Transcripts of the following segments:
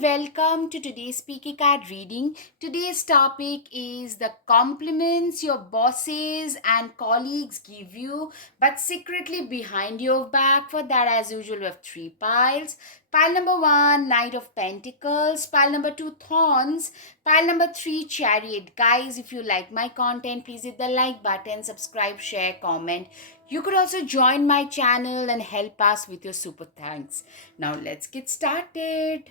and welcome to today's Speaker Card reading. Today's topic is the compliments your bosses and colleagues give you, but secretly behind your back. For that, as usual, we have three piles. Pile number one, Knight of Pentacles. Pile number two, Thorns. Pile number three, Chariot. Guys, if you like my content, please hit the like button, subscribe, share, comment. You could also join my channel and help us with your super thanks. Now let's get started.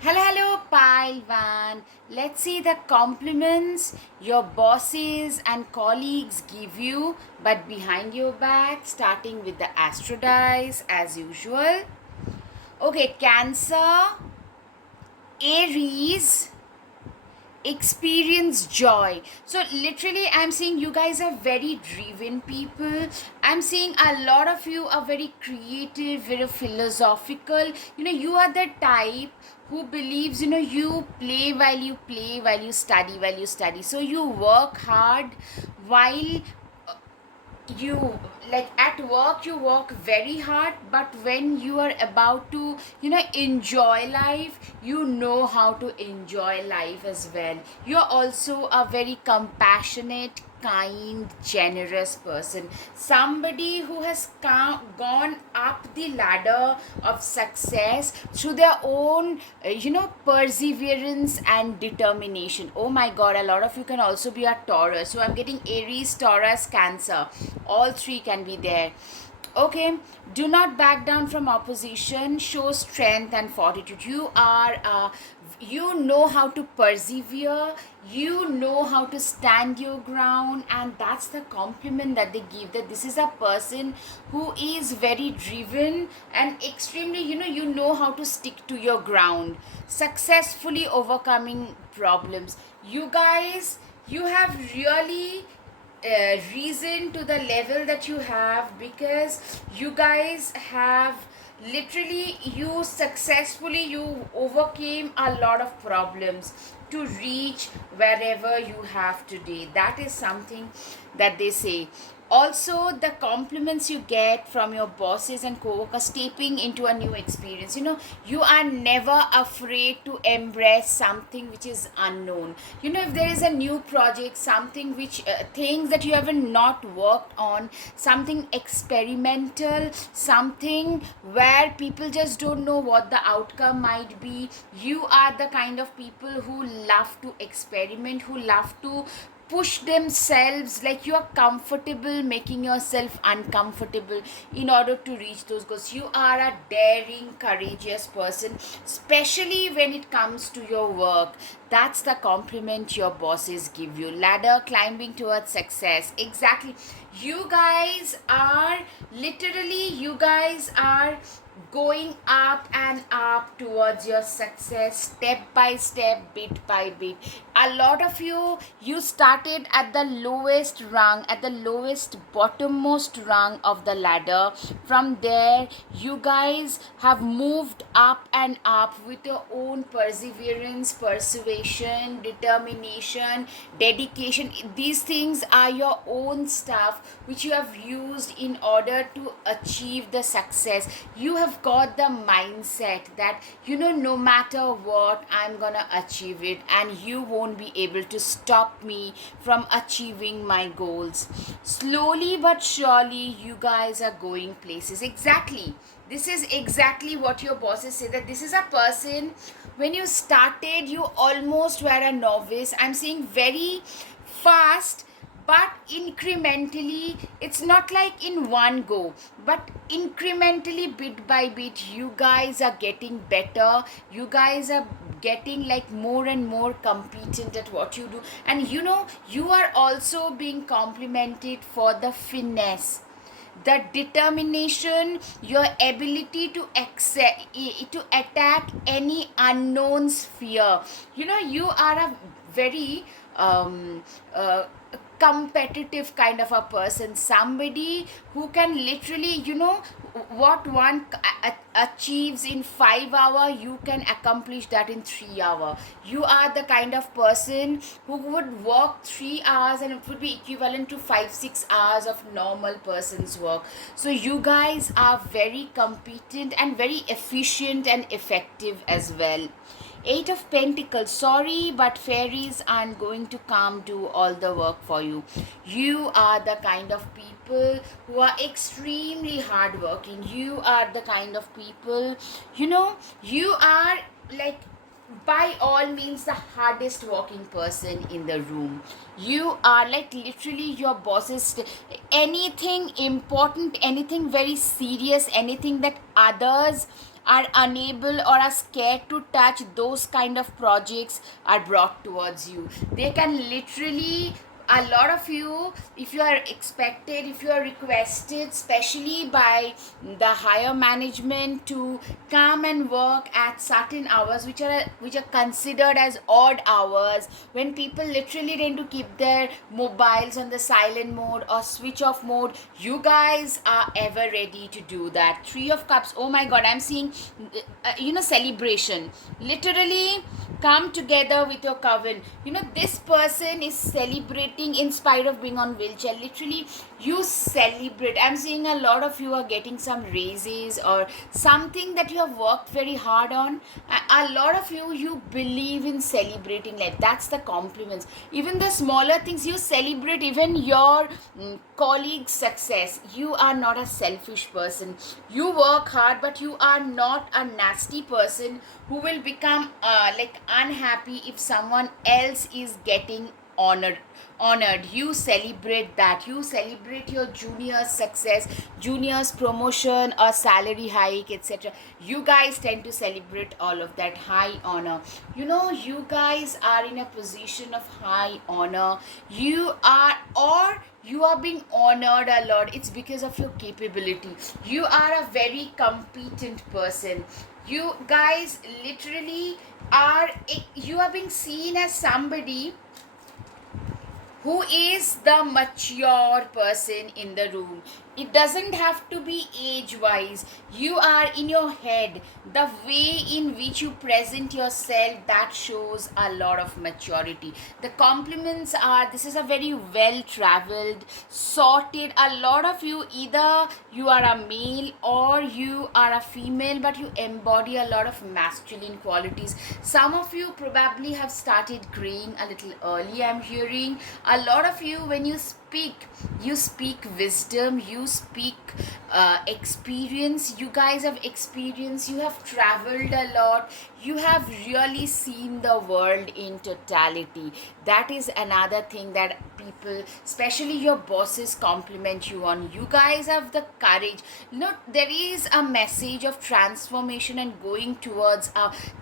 Hello, Pile One. Let's see the compliments your bosses and colleagues give you, but behind your back, starting with the Astro dice as usual. Okay, Cancer, Aries, experience joy. So literally I'm seeing you guys are very driven people. I'm seeing a lot of you are very creative, very philosophical. You are the type who believes, you play while you play, while you study while you study. So you work hard while you, like at work you work very hard, but when you are about to enjoy life, you know how to enjoy life as well. You're also a very compassionate, kind, generous person, somebody who has gone up the ladder of success through their own perseverance and determination. Oh my god, a lot of you can also be a Taurus, so I'm getting Aries, Taurus, Cancer. All three can be there. Okay, do not back down from opposition. Show strength and fortitude. You know how to persevere. You know how to stand your ground, and that's the compliment that they give. That this is a person who is very driven and extremely, you know how to stick to your ground, successfully overcoming problems. You guys, you have really reason to the level that you have, because you guys have literally, you successfully, you overcame a lot of problems to reach wherever you have today. That is something that they say. Also, the compliments you get from your bosses and co-workers stepping into a new experience. You are never afraid to embrace something which is unknown. If there is a new project, something which things that you haven't not worked on, something experimental, something where people just don't know what the outcome might be, you are the kind of people who love to experiment, who love to push themselves, like you are comfortable making yourself uncomfortable in order to reach those goals. You are a daring, courageous person, especially when it comes to your work. That's the compliment your bosses give you. Ladder climbing towards success. Exactly. You guys are going up and up towards your success, step by step, bit by bit. A lot of you started at the lowest rung, at the lowest bottommost rung of the ladder. From there, you guys have moved up and up with your own perseverance, persuasion, determination, dedication. These things are your own stuff which you have used in order to achieve the success. You have got the mindset that no matter what, I'm gonna achieve it, and you won't be able to stop me from achieving my goals. Slowly but surely, you guys are going places. Exactly, this is exactly what your bosses say, that this is a person, when you started, you almost were a novice. I'm seeing very fast, but incrementally. It's not like in one go, but incrementally, bit by bit, you guys are getting better. You guys are getting like more and more competent at what you do, and you are also being complimented for the finesse, the determination, your ability to attack any unknown sphere. You are a very competitive kind of a person, somebody who can literally, what one achieves in 5 hour, you can accomplish that in 3 hour. You are the kind of person who would work 3 hours and it would be equivalent to 5-6 hours of normal person's work. So you guys are very competent and very efficient and effective as well. Eight of Pentacles. Sorry, but fairies aren't going to come do all the work for you. You are the kind of people who are extremely hardworking. You are the kind of people, you are like, by all means, the hardest working person in the room. You are like literally your bosses. Anything important, anything very serious, anything that others are unable or are scared to touch, those kind of projects are brought towards you. They can literally, a lot of you, if you are expected, if you are requested, especially by the higher management, to come and work at certain hours which are considered as odd hours, when people literally tend to keep their mobiles on the silent mode or switch off mode, you guys are ever ready to do that. Three of Cups. Oh my god, I'm seeing celebration. Literally come together with your coven. This person is celebrating in spite of being on wheelchair. Literally, you celebrate. I'm seeing a lot of you are getting some raises or something that you have worked very hard on. A lot of you believe in celebrating life. That's the compliments. Even the smaller things you celebrate, even your colleague's success. You are not a selfish person. You work hard, but you are not a nasty person who will become unhappy if someone else is getting honored. You celebrate that. You celebrate your junior's success, junior's promotion or salary hike, etc. You guys tend to celebrate all of that high honor. You guys are in a position of high honor. You are being honored a lot. It's because of your capability. You are a very competent person. You guys literally you are being seen as somebody who is the mature person in the room. It doesn't have to be age wise. You are in your head. The way in which you present yourself, that shows a lot of maturity. The compliments are, this is a very well traveled, sorted. A lot of you, either you are a male or you are a female, but you embody a lot of masculine qualities. Some of you probably have started graying a little early, I'm hearing. A lot of you, when you speak wisdom, you speak experience. You guys have experience. You have traveled a lot. You have really seen the world in totality. That is another thing that people, especially your bosses, compliment you on. You guys have the courage. There is a message of transformation and going towards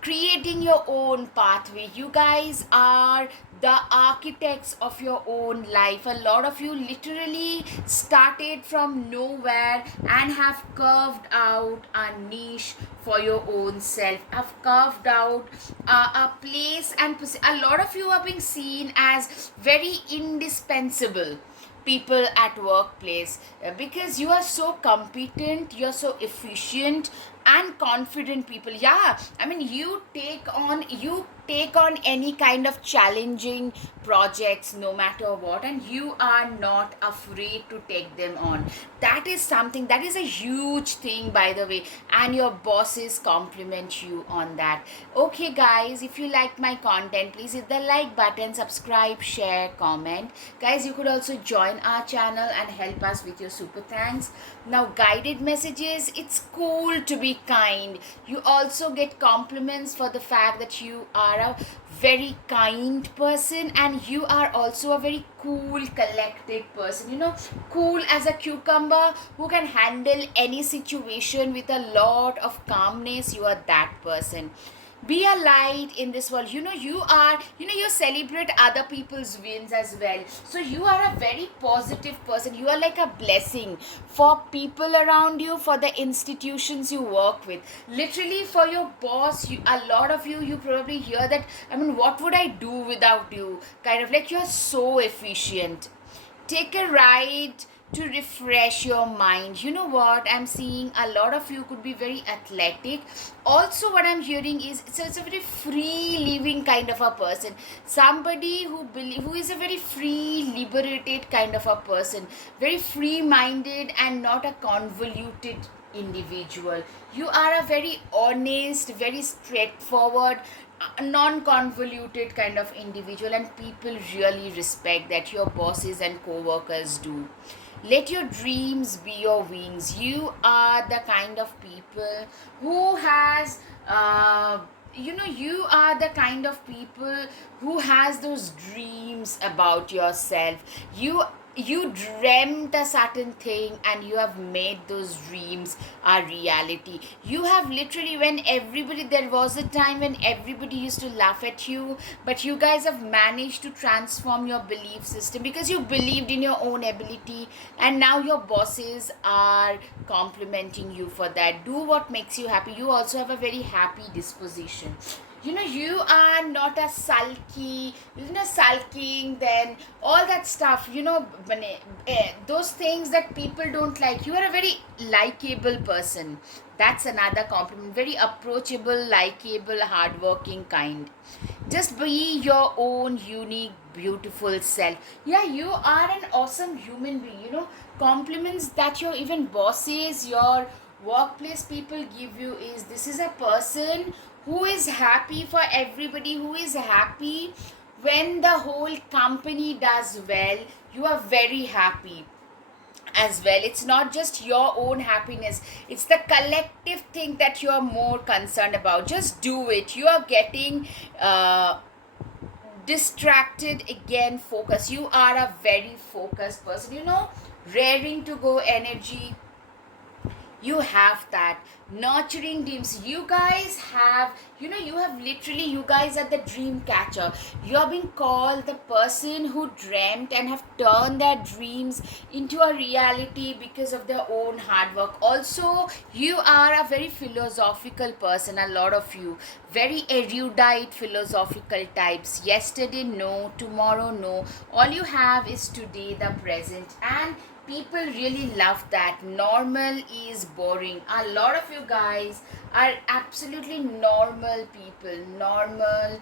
creating your own pathway. You guys are the architects of your own life. A lot of you literally started from nowhere and have carved out a niche for your own self, have carved out a place, and a lot of you are being seen as very indispensable people at workplace, because you are so competent, you're so efficient and confident people. Yeah, I mean, you take on any kind of challenging projects, no matter what, and you are not afraid to take them on. That is something, that is a huge thing, by the way, and your bosses compliment you on that. Okay guys, if you like my content, please hit the like button, subscribe, share, comment. Guys, you could also join our channel and help us with your super thanks. Now, guided messages, it's cool to be kind. You also get compliments for the fact that you are a very kind person, and you are also a very cool, collected person. Cool as a cucumber who can handle any situation with a lot of calmness. You are that person. Be a light in this world. You celebrate other people's wins as well. So you are a very positive person. You are like a blessing for people around you, for the institutions you work with, literally for your boss. A lot of you probably hear that, I mean, what would I do without you, kind of like, you're so efficient. take a ride to refresh your mind. You know what, I'm seeing a lot of you could be very athletic. Also what I'm hearing is it's a very free living kind of a person, somebody who is a very free liberated kind of a person, very free minded and not a convoluted individual. You are a very honest, very straightforward, non-convoluted kind of individual, and people really respect that. Your bosses and co-workers do. Let your dreams be your wings. You are the kind of people who has you are the kind of people who has those dreams about yourself. You dreamt a certain thing and you have made those dreams a reality. You have literally, when everybody, there was a time when everybody used to laugh at you, but you guys have managed to transform your belief system because you believed in your own ability, and now your bosses are complimenting you for that. Do what makes you happy. You also have a very happy disposition. You are not a sulking, then all that stuff, those things that people don't like. You are a very likable person. That's another compliment. Very approachable, likable, hardworking kind. Just be your own unique, beautiful self. Yeah, you are an awesome human being. Compliments that your even bosses, your workplace people give you is, this is a person who is happy for everybody, who is happy when the whole company does well. You are very happy as well. It's not just your own happiness, it's the collective thing that you are more concerned about. Just do it. You are getting distracted again. Focus. You are a very focused person, raring to go energy. You have that nurturing dreams. You guys have, you have literally, you guys are the dream catcher. You are being called the person who dreamt and have turned their dreams into a reality because of their own hard work. Also, you are a very philosophical person, a lot of you, very erudite philosophical types. Yesterday no, tomorrow no, all you have is today, the present, and people really love that. Normal is boring. A lot of you guys are absolutely normal people. Normal,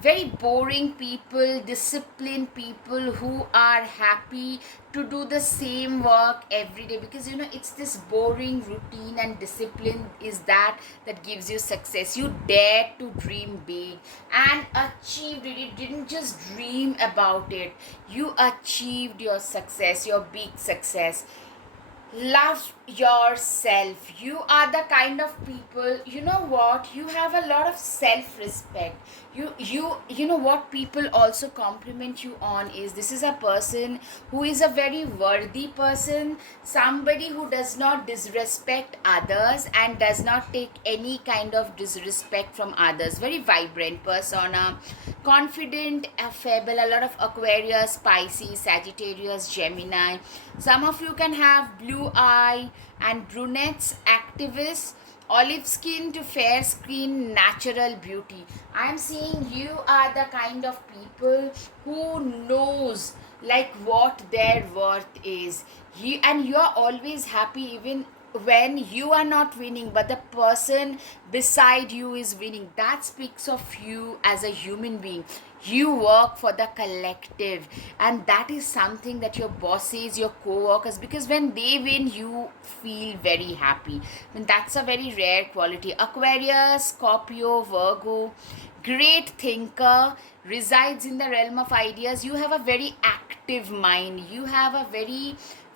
very boring people, disciplined people who are happy to do the same work every day, because it's this boring routine and discipline is that gives you success. You dare to dream big and achieved it. You didn't just dream about it, you achieved your success, your big success. Love yourself. You are the kind of people, you know what, you have a lot of self respect. You know what people also compliment you on is, this is a person who is a very worthy person, somebody who does not disrespect others and does not take any kind of disrespect from others. Very vibrant persona, confident, affable. A lot of Aquarius, Pisces, Sagittarius, Gemini. Some of you can have blue eye and brunettes, activists, olive skin to fair skin, natural beauty. I am seeing you are the kind of people who knows like what their worth is. And you are always happy even when you are not winning, but the person beside you is winning. That speaks of you as a human being. You work for the collective, and that is something that your bosses, your co-workers, because when they win you feel very happy, and that's a very rare quality. Aquarius, Scorpio, Virgo, great thinker, resides in the realm of ideas. You have a very active mind, you have a very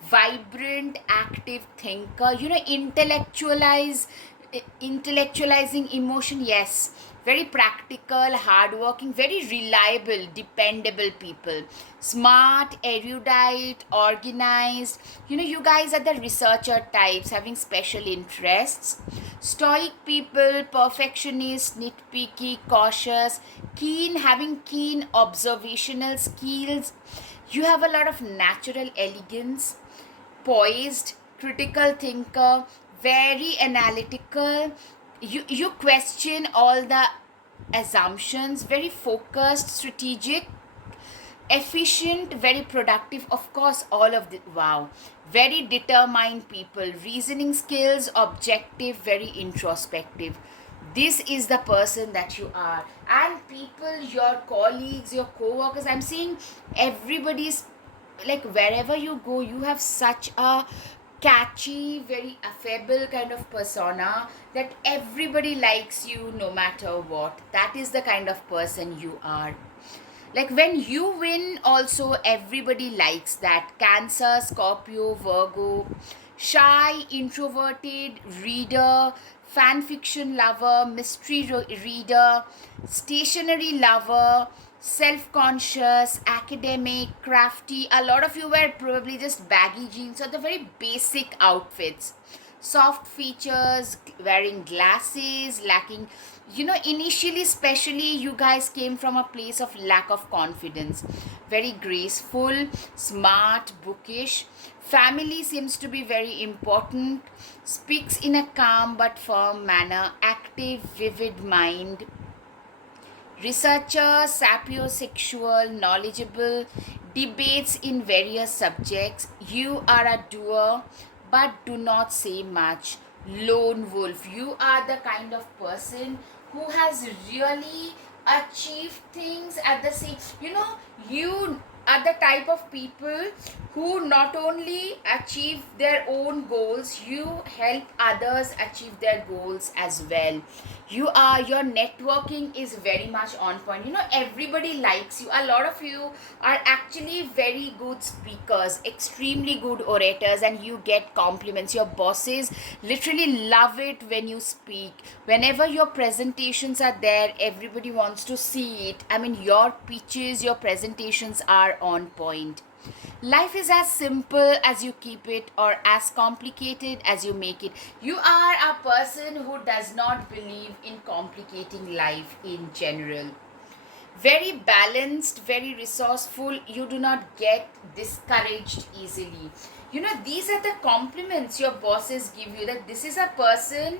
vibrant active thinker. Intellectualizing emotion. Yes, very practical, hardworking, very reliable, dependable people. Smart, erudite, organized. You guys are the researcher types having special interests. Stoic people, perfectionist, nitpicky, cautious, keen, having keen observational skills. You have a lot of natural elegance, poised, critical thinker, very analytical. You question all the assumptions, very focused, strategic, efficient, very productive, of course, all of the wow, very determined people, reasoning skills, objective, very introspective. This is the person that you are. And people, your colleagues, your co-workers, I'm seeing everybody's, like wherever you go, you have such a catchy, very affable kind of persona that everybody likes you no matter what. That is the kind of person you are. Like when you win also, everybody likes that. Cancer, Scorpio, Virgo, shy, introverted, reader, fan fiction lover, mystery reader, stationery lover, self-conscious, academic, crafty. A lot of you wear probably just baggy jeans or the very basic outfits. Soft features, wearing glasses, lacking, initially, especially, you guys came from a place of lack of confidence. Very graceful, smart, bookish. Family seems to be very important. Speaks in a calm but firm manner. Active, vivid mind. Researcher, sapiosexual, knowledgeable, debates in various subjects. You are a doer, but do not say much. Lone wolf. You are the kind of person who has really achieved things at the same. You are the type of people who not only achieve their own goals, you help others achieve their goals as well. Your networking is very much on point. Everybody likes you. A lot of you are actually very good speakers, extremely good orators, and you get compliments. Your bosses literally love it when you speak. Whenever your presentations are there, everybody wants to see it. I mean, your pitches, your presentations are on point. Life is as simple as you keep it, or as complicated as you make it. You are a person who does not believe in complicating life in general. Very balanced, very resourceful. You do not get discouraged easily. These are the compliments your bosses give you, that this is a person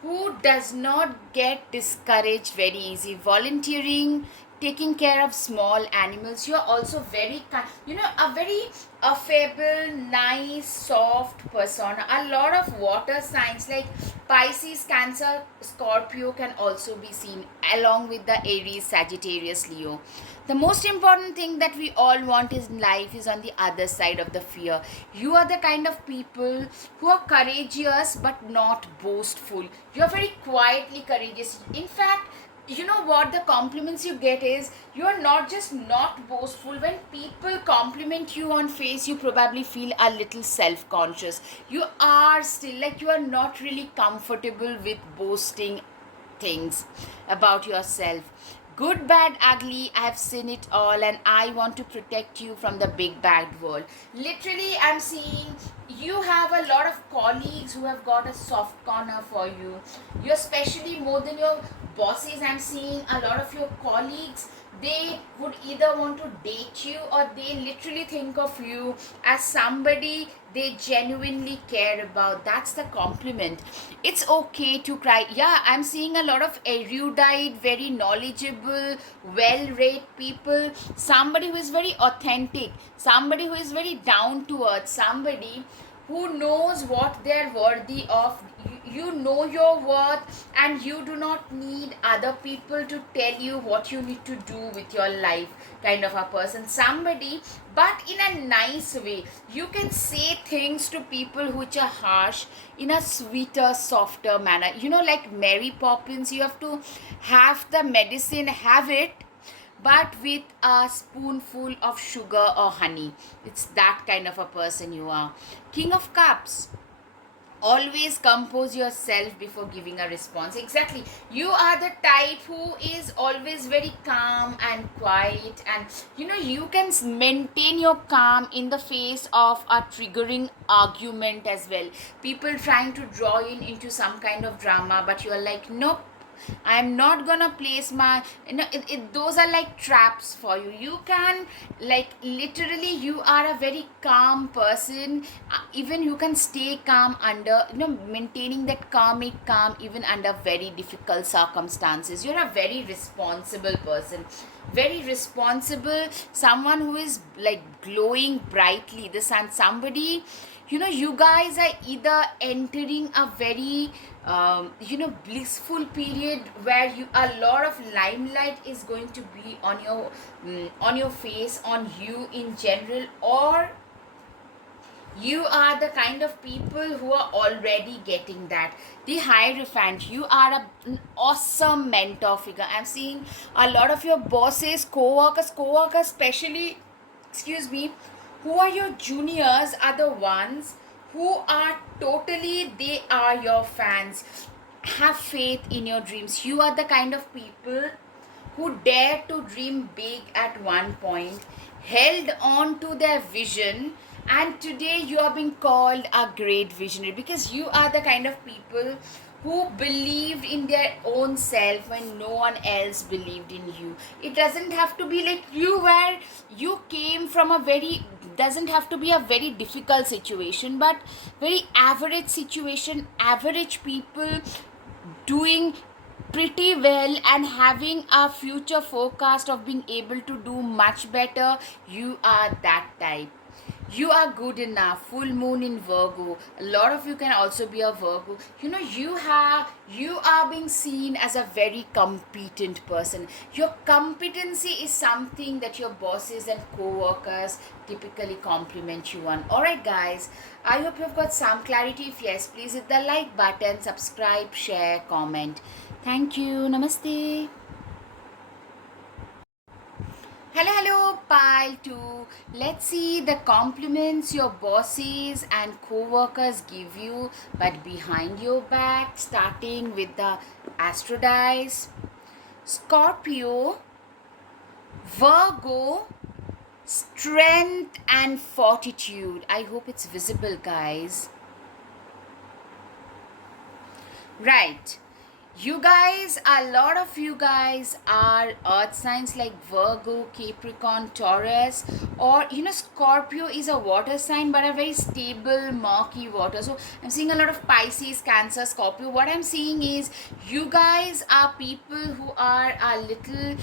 who does not get discouraged very easy. Volunteering, taking care of small animals. You're also very a very affable, nice, soft persona. A lot of water signs like Pisces, Cancer, Scorpio can also be seen, along with the Aries, Sagittarius, Leo. The most important thing that we all want in life is on the other side of the fear. You are the kind of people who are courageous but not boastful. You are very quietly courageous. In fact, you know what, the compliments you get is, you are not just not boastful. When people compliment you on face, you probably feel a little self-conscious. You are still, like, you are not really comfortable with boasting things about yourself. Good, bad, ugly, I have seen it all, and I want to protect you from the big bad world. Literally, I'm seeing you have a lot of colleagues who have got a soft corner for you. You, especially more than your bosses, I'm seeing a lot of your colleagues, they would either want to date you, or they literally think of you as somebody they genuinely care about. That's the compliment. It's okay to cry. Yeah, I'm seeing a lot of erudite, very knowledgeable, well read people. Somebody who is very authentic, somebody who is very down to earth, somebody who knows what they're worthy of. You know your worth, and you do not need other people to tell you what you need to do with your life, kind of a person. Somebody, but in a nice way. You can say things to people which are harsh in a sweeter, softer manner. Like Mary Poppins, you have to have the medicine, have it, but with a spoonful of sugar or honey. It's that kind of a person you are. King of Cups. Always compose yourself before giving a response. Exactly. You are the type who is always very calm and quiet, and you can maintain your calm in the face of a triggering argument as well. People trying to draw in into some kind of drama, but you are like, nope, I'm not gonna place my, those are like traps for you. You can, like, literally, you are a very calm person. Even you can stay calm under, maintaining that calm even under very difficult circumstances. You're a very responsible person, very responsible, someone who is like glowing brightly the sun. Somebody, you guys are either entering a very blissful period where you, a lot of limelight is going to be on your face, on you in general, or you are the kind of people who are already getting that. The Hierophant, you are an awesome mentor figure. I'm seeing a lot of your bosses, co-workers, especially, excuse me, who are your juniors, are the ones who are totally, they are your fans. Have faith in your dreams. You are the kind of people who dared to dream big at one point, held on to their vision, and today you are being called a great visionary, because you are the kind of people who believed in their own self when no one else believed in you. It doesn't have to be like you were, you came from a very, doesn't have to be a very difficult situation, but very average situation, average people doing pretty well and having a future forecast of being able to do much better. You are that type. You are good enough. Full moon in Virgo. A lot of you can also be a Virgo. You are being seen as a very competent person. Your competency is something that your bosses and co-workers typically compliment you on. Alright guys, I hope you've got some clarity. If yes, please hit the like button, subscribe, share, comment. Thank you. Namaste. Hello, pile 2. Let's see the compliments your bosses and co-workers give you, but behind your back, starting with the Astro dice. Scorpio, Virgo, strength and fortitude. I hope it's visible, guys. Right. You guys, a lot of you guys are earth signs like Virgo, Capricorn, Taurus, or Scorpio is a water sign but a very stable, murky water. So I'm seeing a lot of Pisces, Cancer, Scorpio. What I'm seeing is you guys are people who are a little,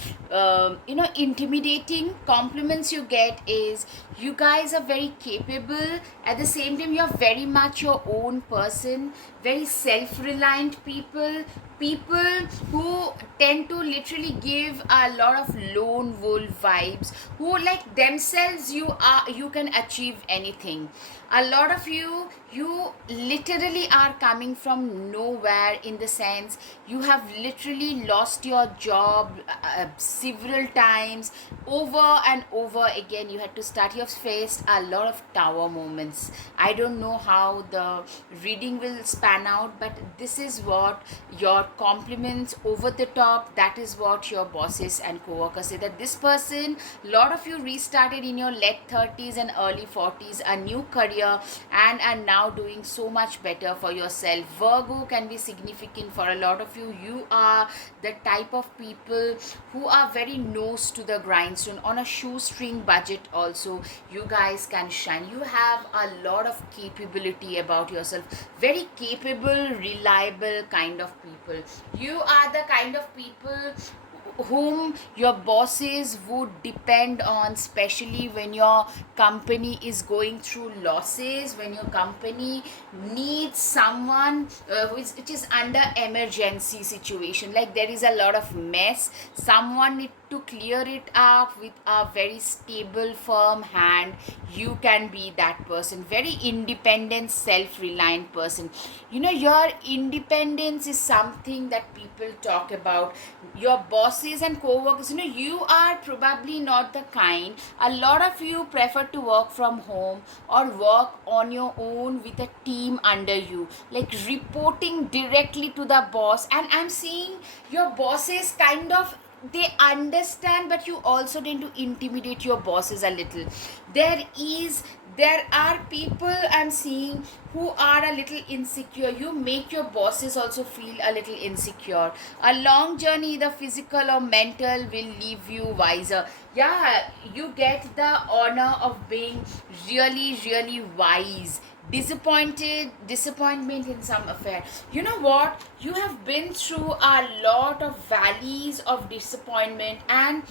intimidating. Compliments you get is you guys are very capable. At the same time, you're very much your own person, very self-reliant people who tend to literally give a lot of lone wolf vibes, who like themselves, you can achieve anything. A lot of you literally are coming from nowhere, in the sense you have literally lost your job several times, over and over again. You had to start. You have faced a lot of tower moments. I don't know how the reading will span out, but this is what your compliments over the top, that is what your bosses and co-workers say, that this person, lot of you restarted in your late 30s and early 40s a new career and are now doing so much better for yourself. Virgo can be significant for a lot of you. You are the type of people who are very nose to the grindstone, on a shoestring budget also. You guys can shine. You have a lot of capability about yourself, very capable, reliable kind of people. You are the kind of people whom your bosses would depend on, especially when your company is going through losses, when your company needs someone which is under emergency situation, like there is a lot of mess, someone need to clear it up with a very stable, firm hand. You can be that person, very independent, self-reliant person. Your independence is something that people talk about. Your bosses and co-workers, you are probably not the kind, a lot of you prefer to work from home or work on your own with a team under you, like reporting directly to the boss. And I'm seeing your bosses kind of, they understand, but you also tend to intimidate your bosses a little. There is There are people I'm seeing who are a little insecure. You make your bosses also feel a little insecure. A long journey, either physical or mental, will leave you wiser. Yeah, you get the honor of being really, really wise. Disappointment in some affair. You know what? You have been through a lot of valleys of disappointment, and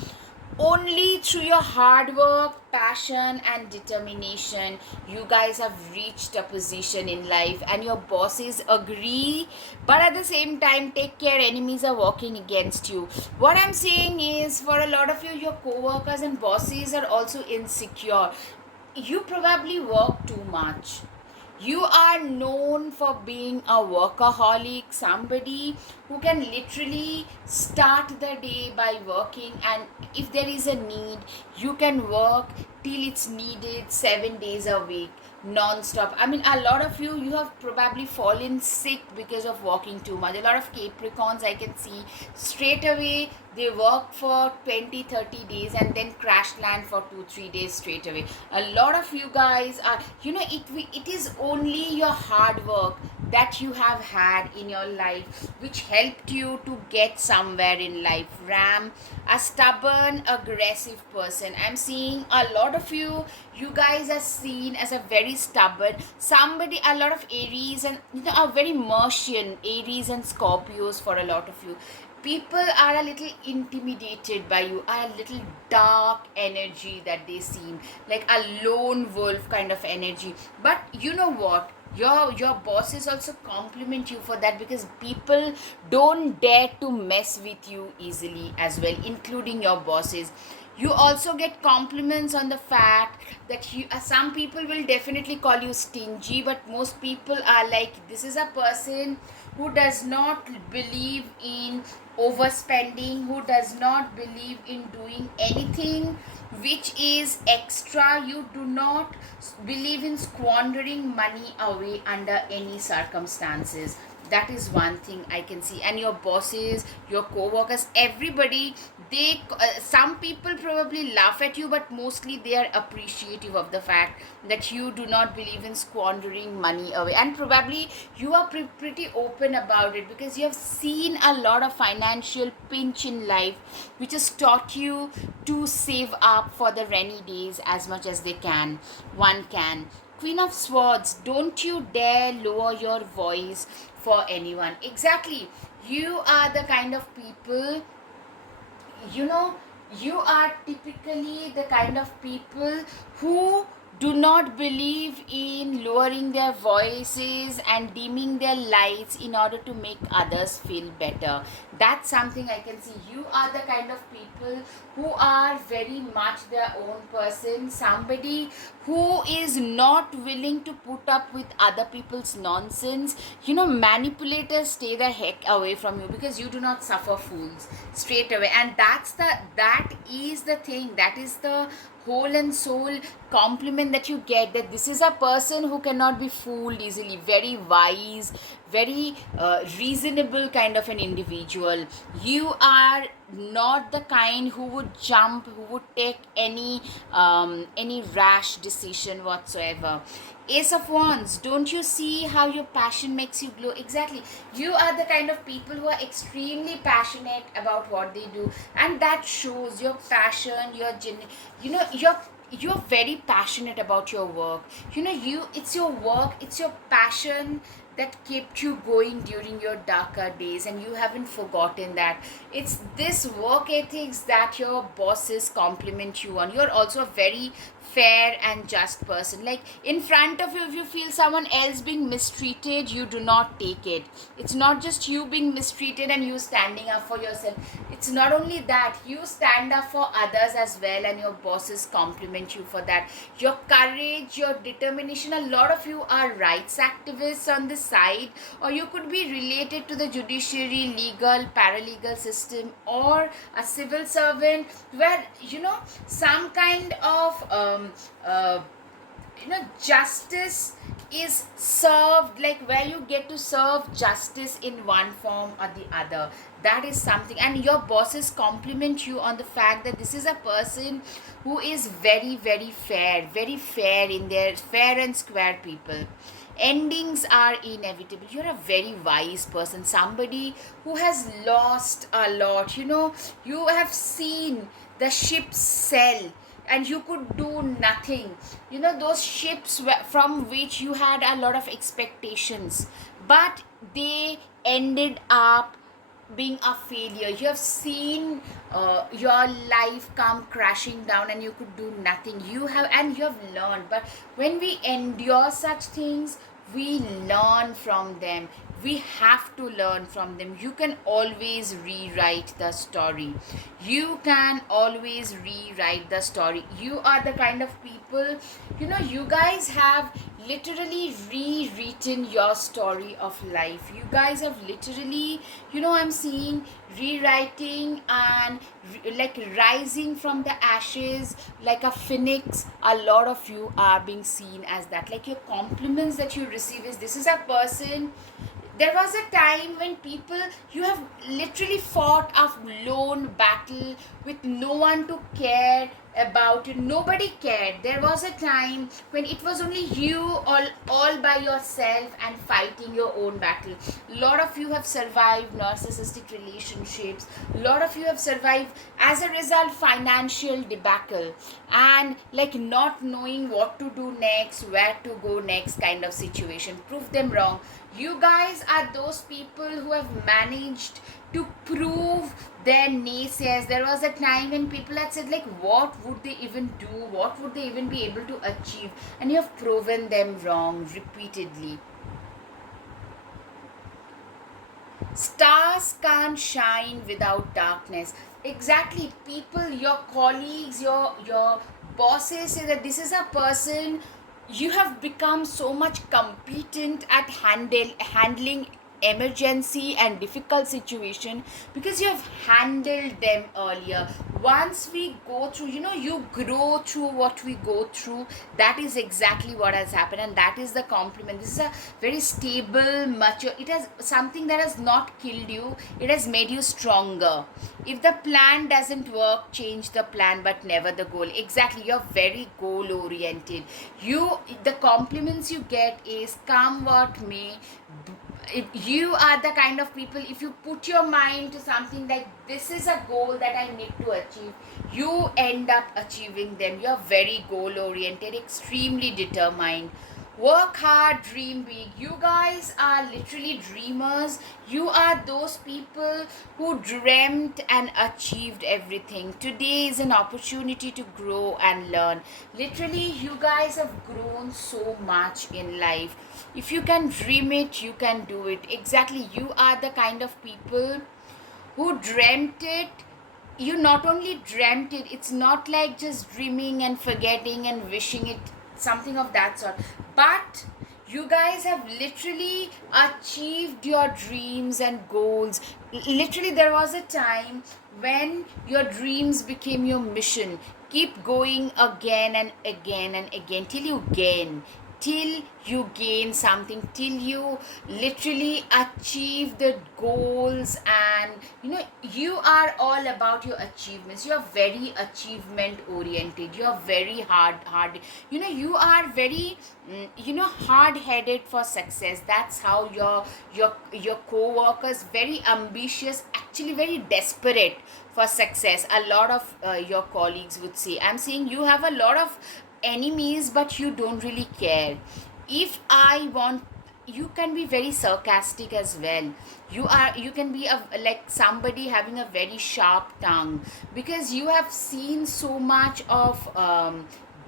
only through your hard work, passion, and determination, you guys have reached a position in life, and your bosses agree. But at the same time, take care, enemies are working against you. What I'm saying is, for a lot of you, your co workers and bosses are also insecure. You probably work too much. You are known for being a workaholic, somebody who can literally start the day by working, and if there is a need, you can work till it's needed 7 days a week, non-stop. I mean, a lot of you have probably fallen sick because of working too much. A lot of Capricorns I can see straight away, they work for 20-30 days and then crash land for 2-3 days straight away. A lot of you guys are, it is only your hard work that you have had in your life which helped you to get somewhere in life. Ram, a stubborn, aggressive person. I'm seeing a lot of you guys are seen as a very stubborn somebody. A lot of Aries and are very Martian, Aries and Scorpios. For a lot of you, people are a little intimidated by you, a little dark energy that they seem like a lone wolf kind of energy. But you know what, your bosses also compliment you for that, because people don't dare to mess with you easily as well, including your bosses. You also get compliments on the fact that some people will definitely call you stingy, but most people are like, this is a person who does not believe in overspending, who does not believe in doing anything which is extra. You do not believe in squandering money away under any circumstances. That is one thing I can see. And your bosses, your co-workers, everybody, they some people probably laugh at you, but mostly they are appreciative of the fact that you do not believe in squandering money away. And probably you are pretty open about it, because you have seen a lot of financial pinch in life, which has taught you to save up for the rainy days as much as they can. One can. Queen of Swords, don't you dare lower your voice for anyone. Exactly. You are the kind of people, you know, you are typically the kind of people who do not believe in lowering their voices and dimming their lights in order to make others feel better. That's something I can see. You are the kind of people who are very much their own person, somebody who is not willing to put up with other people's nonsense. Manipulators, stay the heck away from you, because you do not suffer fools straight away. And that is the thing, that is the whole and soul compliment that you get, that this is a person who cannot be fooled easily, very wise, very reasonable kind of an individual. You are not the kind who would jump, who would take any rash decision whatsoever. Ace of Wands, don't you see how your passion makes you glow? Exactly. You are the kind of people who are extremely passionate about what they do, and that shows your passion, you're very passionate about your work. It's your work, it's your passion that kept you going during your darker days, and you haven't forgotten that. It's this work ethics that your bosses compliment you on. You're also a very fair and just person. Like, in front of you, if you feel someone else being mistreated, you do not take it. It's not just you being mistreated and you standing up for yourself. It's not only that, you stand up for others as well, and your bosses compliment you for that. Your courage, your determination. A lot of you are rights activists on this side, or you could be related to the judiciary, legal, paralegal system, or a civil servant, where some kind of justice is served, like where you get to serve justice in one form or the other. That is something, and your bosses compliment you on the fact that this is a person who is very very fair, very fair in their fair and square people. Endings are inevitable. You're a very wise person, somebody who has lost a lot. You have seen the ship sail and you could do nothing. Those ships from which you had a lot of expectations, but they ended up being a failure. You have seen your life come crashing down and you could do nothing. You have learned. But when we endure such things, we learn from them. We have to learn from them. You can always rewrite the story. You can always rewrite the story. You are the kind of people, you guys have literally rewritten your story of life. You guys have literally, I'm seeing rewriting and like rising from the ashes like a phoenix. A lot of you are being seen as that. Like your compliments that you receive is, this is a person. There was a time when people, you have literally fought a lone battle with no one to care about it. Nobody cared. There was a time when it was only you all by yourself and fighting your own battle. A lot of you have survived narcissistic relationships. A lot of you have survived as a result financial debacle, and like not knowing what to do next, where to go next kind of situation. Prove them wrong. You guys are those people who have managed to prove their naysayers. There was a time when people had said, like, what would they even do? What would they even be able to achieve? And you have proven them wrong repeatedly. Stars can't shine without darkness. Exactly. People, your colleagues, your bosses say that this is a person, you have become so much competent at handling emergency and difficult situation because you have handled them earlier. Once we go through, you grow through what we go through. That is exactly what has happened, and that is the compliment. This is a very stable, mature, it has something that has not killed you, it has made you stronger. If the plan doesn't work, change the plan but never the goal. Exactly. You're very goal oriented. The compliments you get is, come what may. If you are the kind of people, if you put your mind to something like, this is a goal that I need to achieve, you end up achieving them. You're very goal oriented, extremely determined. Work hard, dream big. You guys are literally dreamers. You are those people who dreamt and achieved everything. Today is an opportunity to grow and learn. Literally, you guys have grown so much in life. If you can dream it, you can do it. Exactly. You are the kind of people who dreamt it. You not only dreamt it, it's not like just dreaming and forgetting and wishing it, something of that sort, but you guys have literally achieved your dreams and goals. Literally, there was a time when your dreams became your mission. Keep going again and again and again till you gain something, till you literally achieve the goals. And you are all about your achievements. You are very achievement oriented. You are very hard, you are very hard headed for success. That's how your co-workers, very ambitious, actually very desperate for success. A lot of your colleagues would say, I'm saying you have a lot of enemies but you don't really care. If I want, you can be very sarcastic as well. You can be like somebody having a very sharp tongue, because you have seen so much of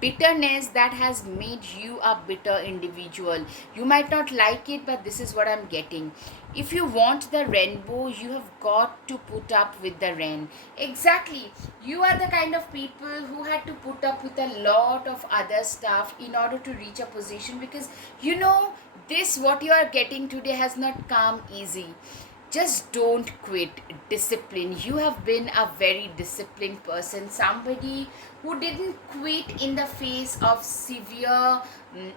bitterness that has made you a bitter individual. You might not like it, but this is what I'm getting. If you want the rainbow, you have got to put up with the rain. Exactly. You are the kind of people who had to put up with a lot of other stuff in order to reach a position, because this what you are getting today has not come easy. just don't quit. Discipline. You have been a very disciplined person, somebody who didn't quit in the face of severe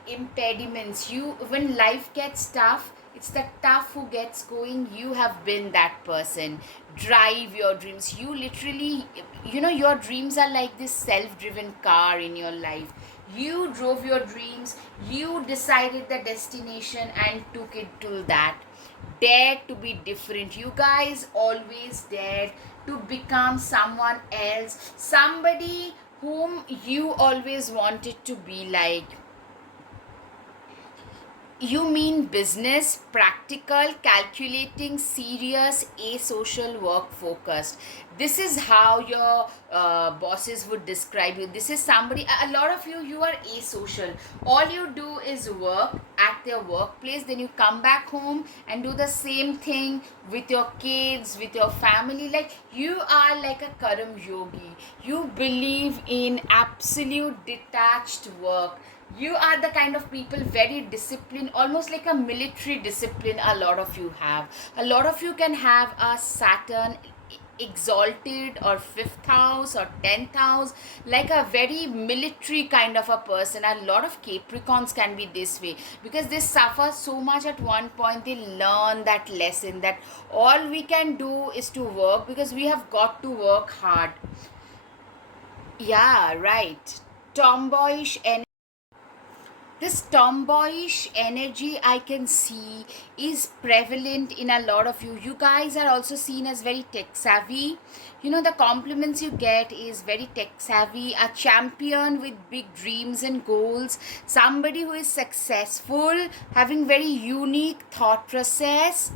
impediments. You, when life gets tough, it's the tough who gets going. You have been that person. Drive your dreams. You literally, your dreams are like this self-driven car in your life. You drove your dreams, you decided the destination and took it to that. Dare to be different. You guys always dared to become someone else, somebody whom you always wanted to be like. You mean business, practical, calculating, serious, asocial, work focused. This is how your bosses would describe you. This is somebody, a lot of you, you are asocial. All you do is work at their workplace, then you come back home and do the same thing with your kids, with your family. Like, you are like a Karam yogi. You believe in absolute detached work. You are the kind of people very disciplined, almost like a military discipline. A lot of you have, a lot of you can have a Saturn exalted or fifth house or 10th house, like a very military kind of a person. A lot of Capricorns can be this way because they suffer so much. At one point they learn that lesson that all we can do is to work, because we have got to work hard. Yeah, right. Tomboyish energy. This tomboyish energy I can see is prevalent in a lot of you. You guys are also seen as very tech savvy. The compliments you get is very tech savvy, a champion with big dreams and goals, somebody who is successful, having very unique thought process.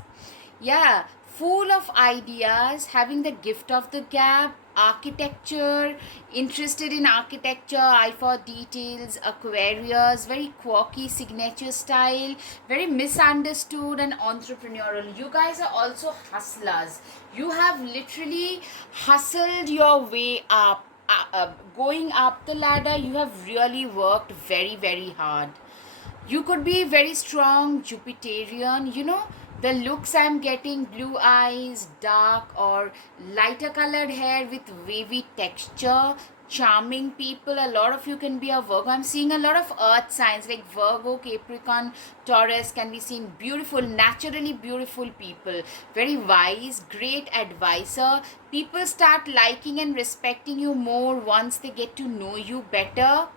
Yeah, full of ideas, having the gift of the gap, architecture, interested in architecture, eye for details, Aquarius, very quirky signature style, very misunderstood and entrepreneurial. You guys are also hustlers. You have literally hustled your way up. Going up the ladder, you have really worked very, very hard. You could be very strong Jupiterian, the looks I'm getting: blue eyes, dark or lighter colored hair with wavy texture, charming people. A lot of you can be a Virgo. I'm seeing a lot of earth signs like Virgo, Capricorn, Taurus can be seen. Beautiful, naturally beautiful people, very wise, great advisor. People start liking and respecting you more once they get to know you better.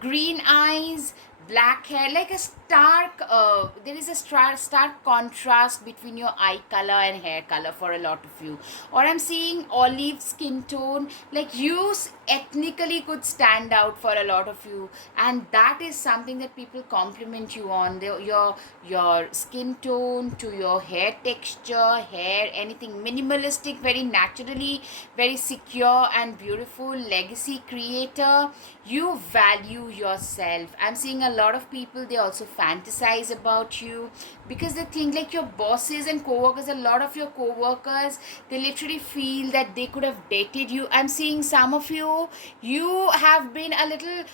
Green eyes, black hair, like a stark there is a stark contrast between your eye color and hair color for a lot of you. Or I'm seeing olive skin tone, like you ethnically could stand out for a lot of you, and that is something that people compliment you on. Your skin tone to your hair texture, hair, anything minimalistic, very naturally, very secure and beautiful, legacy creator. You value yourself. I'm seeing a lot of people, they also fantasize about you because they think like your bosses and co-workers, a lot of your co-workers, they literally feel that they could have dated you. I'm seeing some of you, you have been a little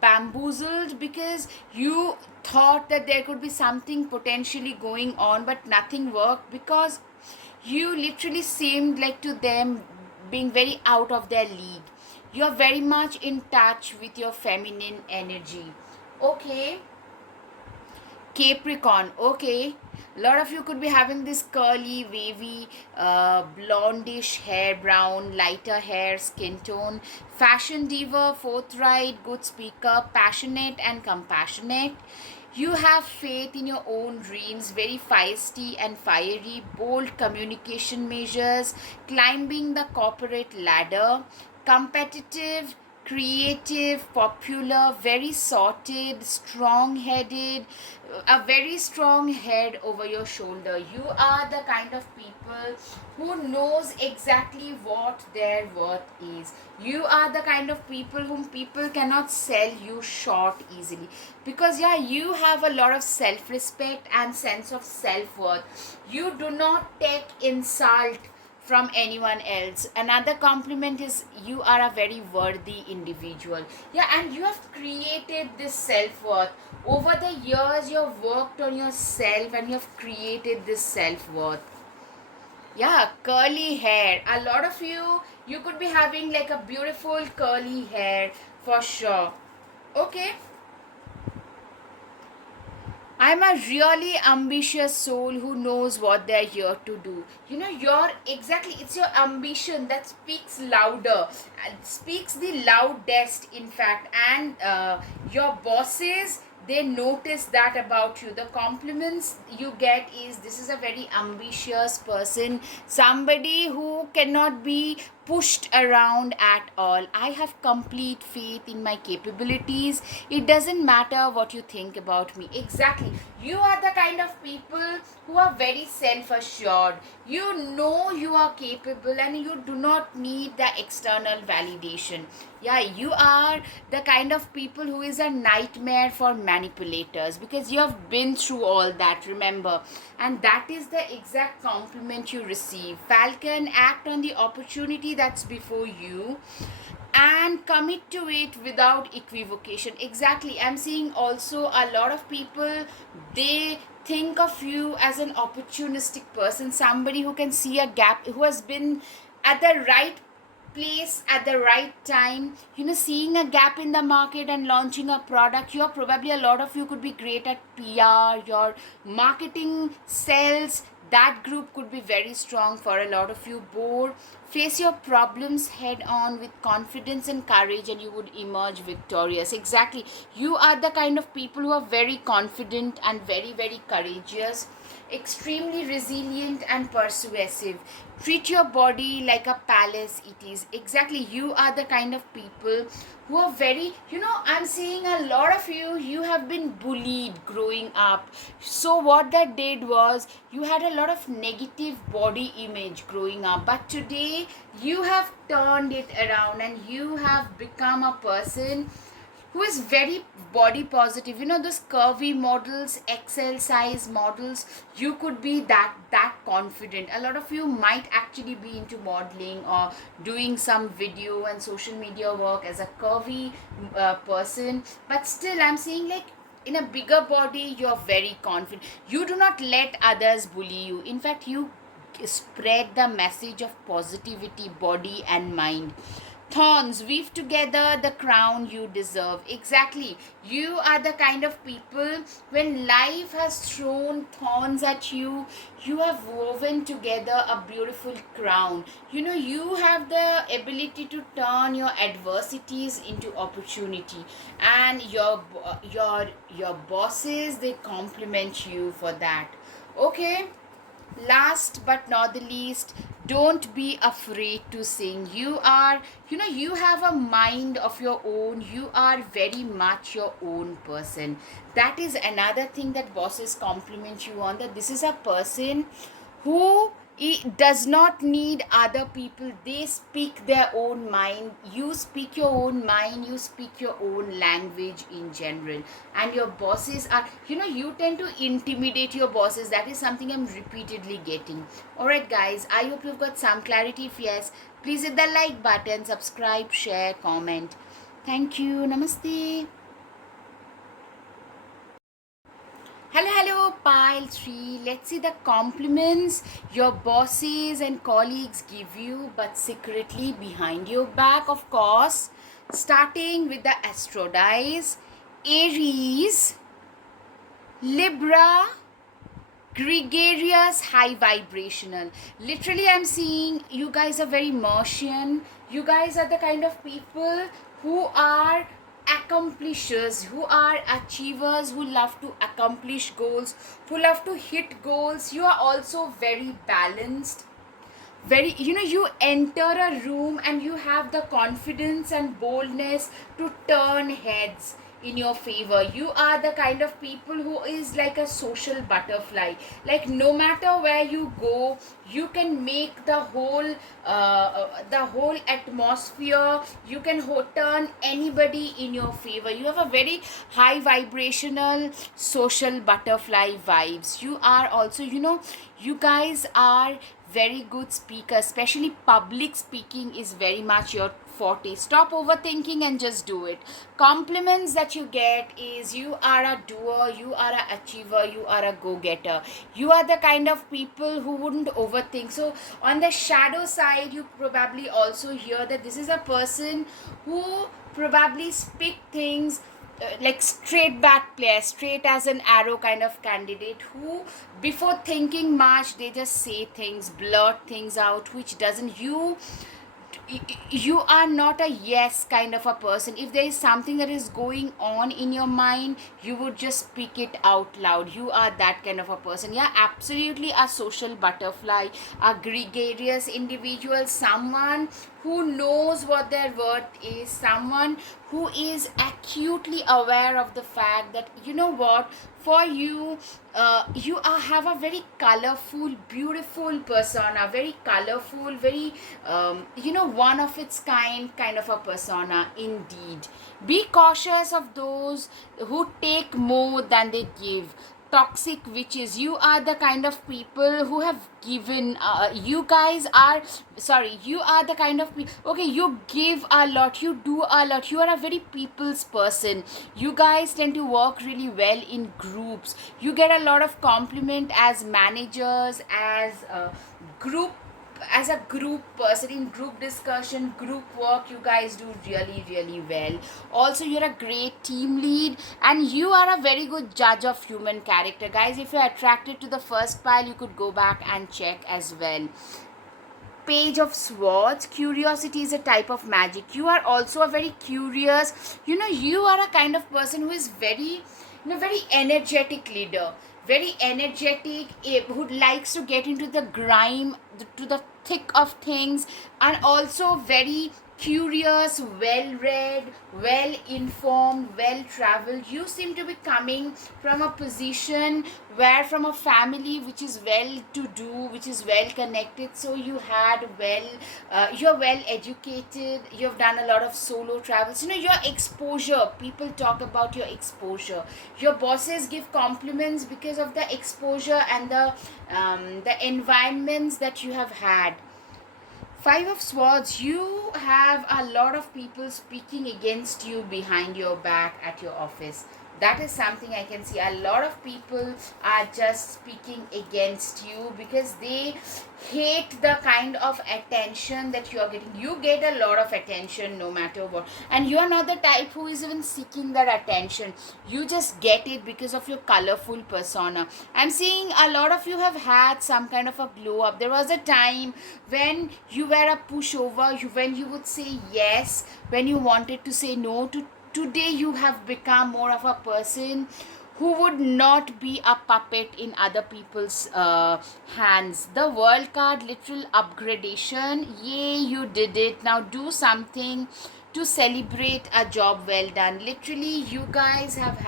bamboozled because you thought that there could be something potentially going on, but nothing worked because you literally seemed like to them being very out of their league. You're very much in touch with your feminine energy. Okay, Capricorn. Okay, a lot of you could be having this curly, wavy, blondish hair, brown, lighter hair, skin tone. Fashion diva, forthright, good speaker, passionate and compassionate. You have faith in your own dreams, very feisty and fiery, bold communication measures, climbing the corporate ladder, competitive, creative, popular, very sorted, strong headed, a very strong head over your shoulder. You are the kind of people who knows exactly what their worth is. You are the kind of people whom people cannot sell you short easily, because yeah, you have a lot of self respect and sense of self worth. You do not take insult from anyone else. Another compliment is you are a very worthy individual. Yeah, and you have created this self-worth. Over the years, you have worked on yourself and you have created this self-worth. Yeah, curly hair. A lot of you could be having like a beautiful curly hair for sure. Okay. I'm a really ambitious soul who knows what they're here to do. It's your ambition that speaks louder, speaks the loudest, in fact. And your bosses, they notice that about you. The compliments you get is this is a very ambitious person, somebody who cannot be pushed around at all. I have complete faith in my capabilities. It doesn't matter what you think about me. Exactly. You are the kind of people who are very self assured. You know you are capable and you do not need the external validation. Yeah, you are the kind of people who is a nightmare for manipulators because you have been through all that, remember. And that is the exact compliment you receive. Falcon, act on the opportunity that's before you and commit to it without equivocation. Exactly. I'm seeing also a lot of people, they think of you as an opportunistic person, somebody who can see a gap, who has been at the right place at the right time, seeing a gap in the market and launching a product. You're probably, a lot of you could be great at PR, your marketing, sales. That group could be very strong for a lot of you. Board, face your problems head on with confidence and courage and you would emerge victorious. Exactly. You are the kind of people who are very confident and very, very courageous, extremely resilient and persuasive. Treat your body like a palace it is. Exactly. You are the kind of people who are very, I'm seeing a lot of you have been bullied growing up. So what that did was you had a lot of negative body image growing up, but today you have turned it around and you have become a person who is very body positive. Those curvy models, XL size models, you could be that confident. A lot of you might actually be into modeling or doing some video and social media work as a curvy person, but still I'm seeing like in a bigger body you're very confident. You do not let others bully you. In fact, you spread the message of positivity, body and mind. Thorns, weave together the crown you deserve. Exactly. You are the kind of people, when life has thrown thorns at you, you have woven together a beautiful crown. You have the ability to turn your adversities into opportunity. And your bosses, they compliment you for that. Okay. Last but not the least, don't be afraid to sing. You have a mind of your own. You are very much your own person. That is another thing that bosses compliment you on, that this is a person who does not need other people. They speak their own mind. You speak your own mind. You speak your own language in general. And your bosses are, you tend to intimidate your bosses. That is something I'm repeatedly getting. Alright guys, I hope you've got some clarity. If yes, please hit the like button, subscribe, share, comment. Thank you. Namaste. Hello, pile 3. Let's see the compliments your bosses and colleagues give you, but secretly behind your back, of course. Starting with the astro dice: Aries, Libra, gregarious, high vibrational. Literally, I'm seeing you guys are very Martian. You guys are the kind of people who are accomplishers, who are achievers, who love to accomplish goals, who love to hit goals. You are also very balanced, very, you enter a room and you have the confidence and boldness to turn heads in your favor. You are the kind of people who is like a social butterfly. Like no matter where you go, you can make the whole atmosphere, you can turn anybody in your favor. You have a very high vibrational social butterfly vibes. You are also, you guys are very good speakers, especially public speaking is very much your forte. Stop overthinking and just do it. Compliments that you get is you are a doer, you are a achiever, you are a go-getter. You are the kind of people who wouldn't overthink. So on the shadow side, you probably also hear that this is a person who probably speak things like straight back player, straight as an arrow kind of candidate, who before thinking much they just say things, blurt things out, which doesn't you are not a yes kind of a person. If there is something that is going on in your mind, you would just speak it out loud. You are that kind of a person. Yeah, absolutely a social butterfly, a gregarious individual, someone who knows what their worth is, someone who is acutely aware of the fact that, you know what, for you, have a very colorful, beautiful persona, very colorful, very one of its kind of a persona indeed. Be cautious of those who take more than they give. Toxic witches, you are the kind of people who have given, you are the kind of people, okay, you give a lot, you do a lot, you are a very people's person. You guys tend to work really well in groups. You get a lot of compliment as managers, as group as a group person, in group discussion, group work, you guys do really, really well. Also, you're a great team lead, and you are a very good judge of human character. Guys, if you're attracted to the first pile, you could go back and check as well. Page of Swords, curiosity is a type of magic. You are also a very curious, you are a kind of person who is very energetic leader, very energetic, who likes to get into the grime, to the thick of things, and also very curious, well read, well informed, well traveled. You seem to be coming from a position where, from a family which is well to do, which is well connected. So you're well educated, you've done a lot of solo travels. Your exposure, people talk about your exposure. Your bosses give compliments because of the exposure and the environments that you have had. Five of Swords, you have a lot of people speaking against you behind your back at your office. That is something I can see. A lot of people are just speaking against you because they hate the kind of attention that you are getting. You get a lot of attention no matter what, and you are not the type who is even seeking that attention. You just get it because of your colorful persona. I'm seeing a lot of you have had some kind of a glow up. There was a time when you were a pushover, when you would say yes when you wanted to say no. Today you have become more of a person who would not be a puppet in other people's hands. The World card, literal upgradation. Yay, you did it. Now do something to celebrate a job well done. Literally, you have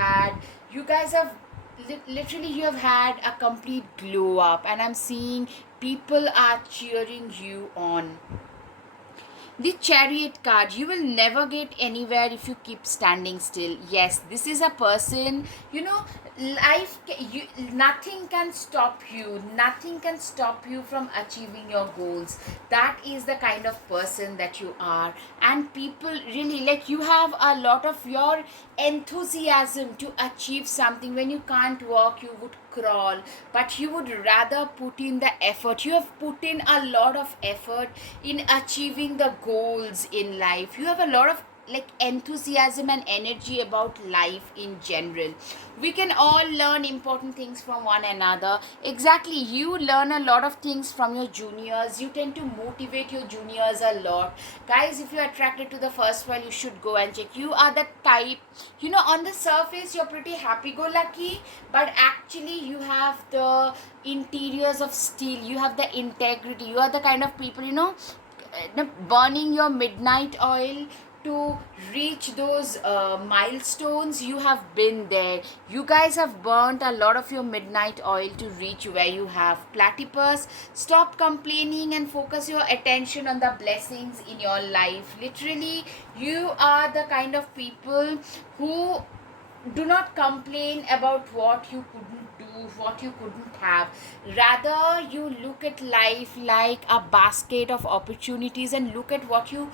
had a complete glow up, and I'm seeing people are cheering you on. The Chariot card, you will never get anywhere if you keep standing still. Yes, this is a person, nothing can stop you. Nothing can stop you from achieving your goals. That is the kind of person that you are. And people really, like, you have a lot of your enthusiasm to achieve something. When you can't walk, you would crawl, but you would rather put in the effort. You have put in a lot of effort in achieving the goals in life. You have a lot of enthusiasm and energy about life in general. We can all learn important things from one another. Exactly, you learn a lot of things from your juniors. You tend to motivate your juniors a lot. Guys, if you're attracted to the first one, you should go and check. You are the type, on the surface you're pretty happy-go-lucky, but actually you have the interiors of steel. You have the integrity. You are the kind of people, burning your midnight oil to reach those milestones. You have been there. You guys have burnt a lot of your midnight oil to reach where you have. Platypus, stop complaining and focus your attention on the blessings in your life. Literally, you are the kind of people who do not complain about what you couldn't do, what you couldn't have. Rather, you look at life like a basket of opportunities and look at what you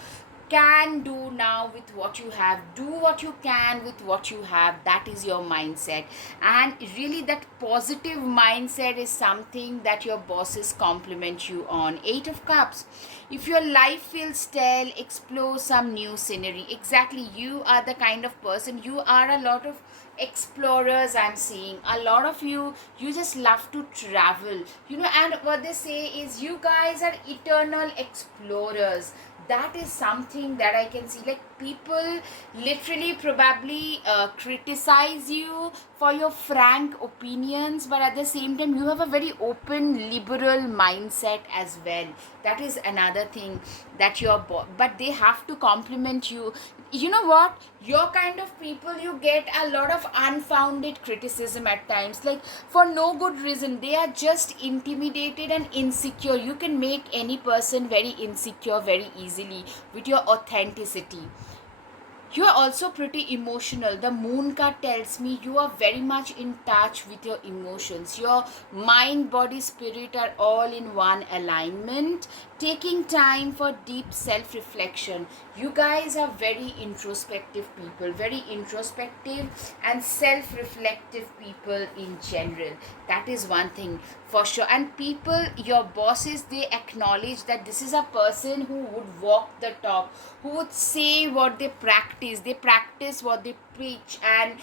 can do now with what you have. Do what you can with what you have. That is your mindset. And really, that positive mindset is something that your bosses compliment you on. Eight of Cups. If your life feels stale, explore some new scenery. Exactly, you are the kind of person, you are a lot of explorers. I'm seeing a lot of you just love to travel, and what they say is you guys are eternal explorers. That is something that I can see. Like, people literally probably criticize you for your frank opinions, but at the same time you have a very open liberal mindset as well. That is another thing that but they have to compliment you. You know what, your kind of people, you get a lot of unfounded criticism at times, like for no good reason. They are just intimidated and insecure. You can make any person very insecure very easily with your authenticity. You are also pretty emotional. The moon card tells me you are very much in touch with your emotions. Your mind, body, spirit are all in one alignment. Taking time for deep self reflection. You guys are very introspective people, very introspective and self reflective people in general. That is one thing for sure. And people, your bosses, they acknowledge that this is a person who would walk the talk, who would say what they practice what they preach. And